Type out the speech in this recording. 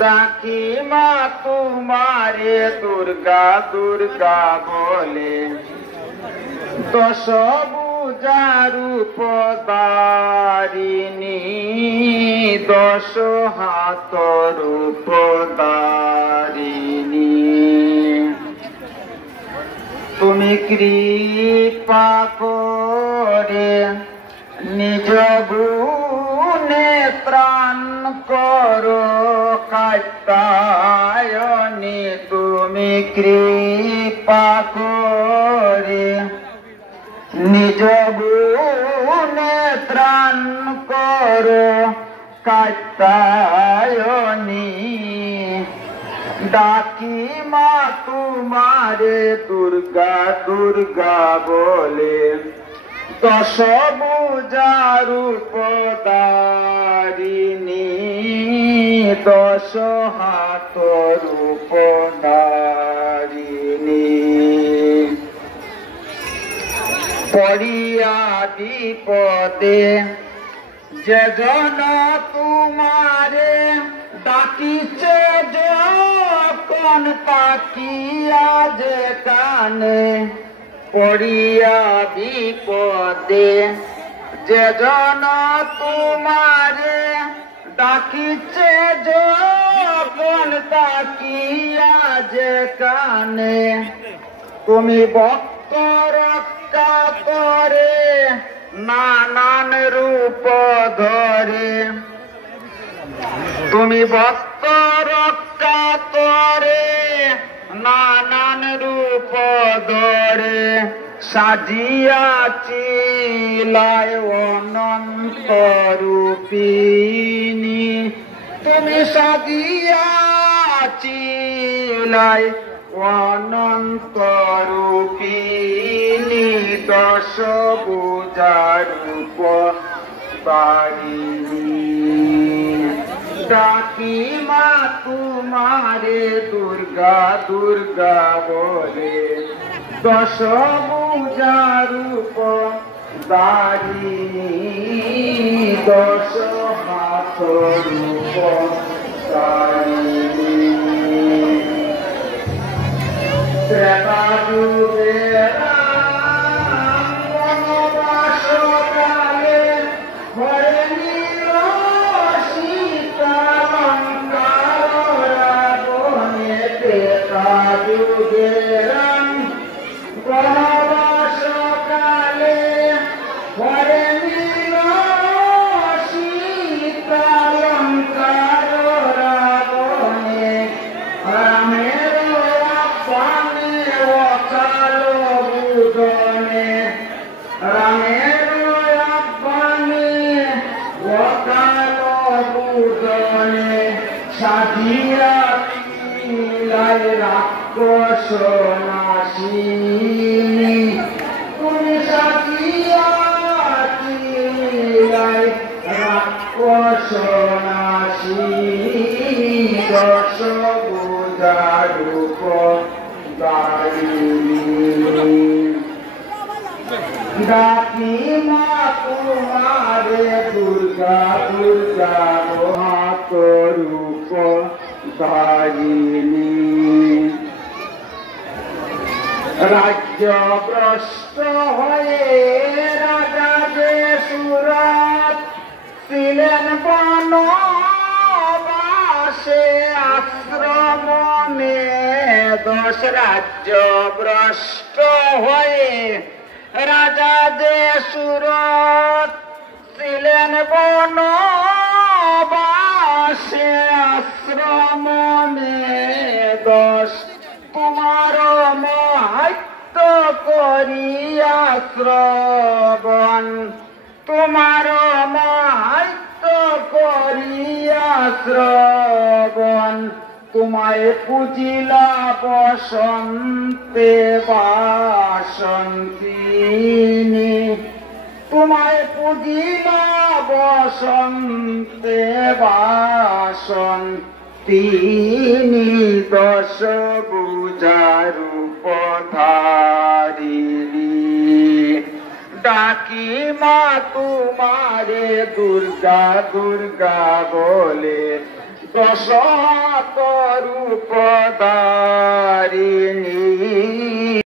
ডাকি মা তোমারে দুর্গা দুর্গা বলে, দশ ভুজার রূপধারিণী, দশ হাত রূপধারিণী। তুমি কৃপা করে নিজ গুণে ত্রাণ করো কাত্যায়নী। তুমি কৃপা করে নিজ গুণে ত্রাণ করো কাত্যায়নী। ডাকি মা তোমারে দুর্গা দুর্গা বলে, দশ ভুজার রূপধারিণী, দশ হাত রূপধারিণী। পড়িয়া বিপদে যে জন তোমারে ডাকিছে, যখন তাকিয়া যে কানে। পড়িয়া বিপদে যে জন তোমারে ডাকিছে, যখন তাকিয়া যে কানে। তুমি ভক্ত রক্ষা করে নানান রূপ ধরে। তুমি ভক্ত রক্ষা করে নানান রূপ ধরে। সাজিয়াছি লাই অনন্ত রূপিণী, তুমি সাজিয়াছি লাই অনন্ত রূপিণী, দশ ভুজার রূপধারিণী। ডাকি মা তোমারে দুর্গা দুর্গা বলে, দশ ভুজার রূপধারিণী, দশ হাত রূপধারিণী। ত্রেতা যুগে বনবাস কালে হরে নীল সীতা লঙ্কার রাবণে। ত্রেতা যুগে বনবাস কালে হরে নীল সীতা লঙ্কার রাবণে। রামের আহ্বানে অকাল বুধনে, রামের আহ্বানে অকাল বুধনে। সাজিয়া লাই রাক্ষস নাশিনী, তুমি সাজিয়া লাই রাক্ষস নাশিনী, দশ ভুজার রূপধারিণী। ডাকি মা তোমারে দুর্গা দুর্গা হাত রূপধারিণী। রাজ্য ভ্রষ্ট হয়ে রাজা যে সুরত ছিলেন বনবাসে আশ্রমে। দশ রাজ্য ভ্রষ্ট হয়ে রাজা যে সুরত ছিলেন বনবাসে আশ্রমে। দশ তোমার মাহাত্য করিয়া শ্রবণ, তোমার মাহাত্য করিয়া শ্রবণ। তোমায় পুজিলা বসন্তে বাসন্তিনী, তোমায় পুজিলা বসন্তে বাসন্তিনী, দশ ভুজার রূপধারিণী। ডাকি মা তোমারে দুর্গা দুর্গা বলে, দশ হাত রূপ দারিণী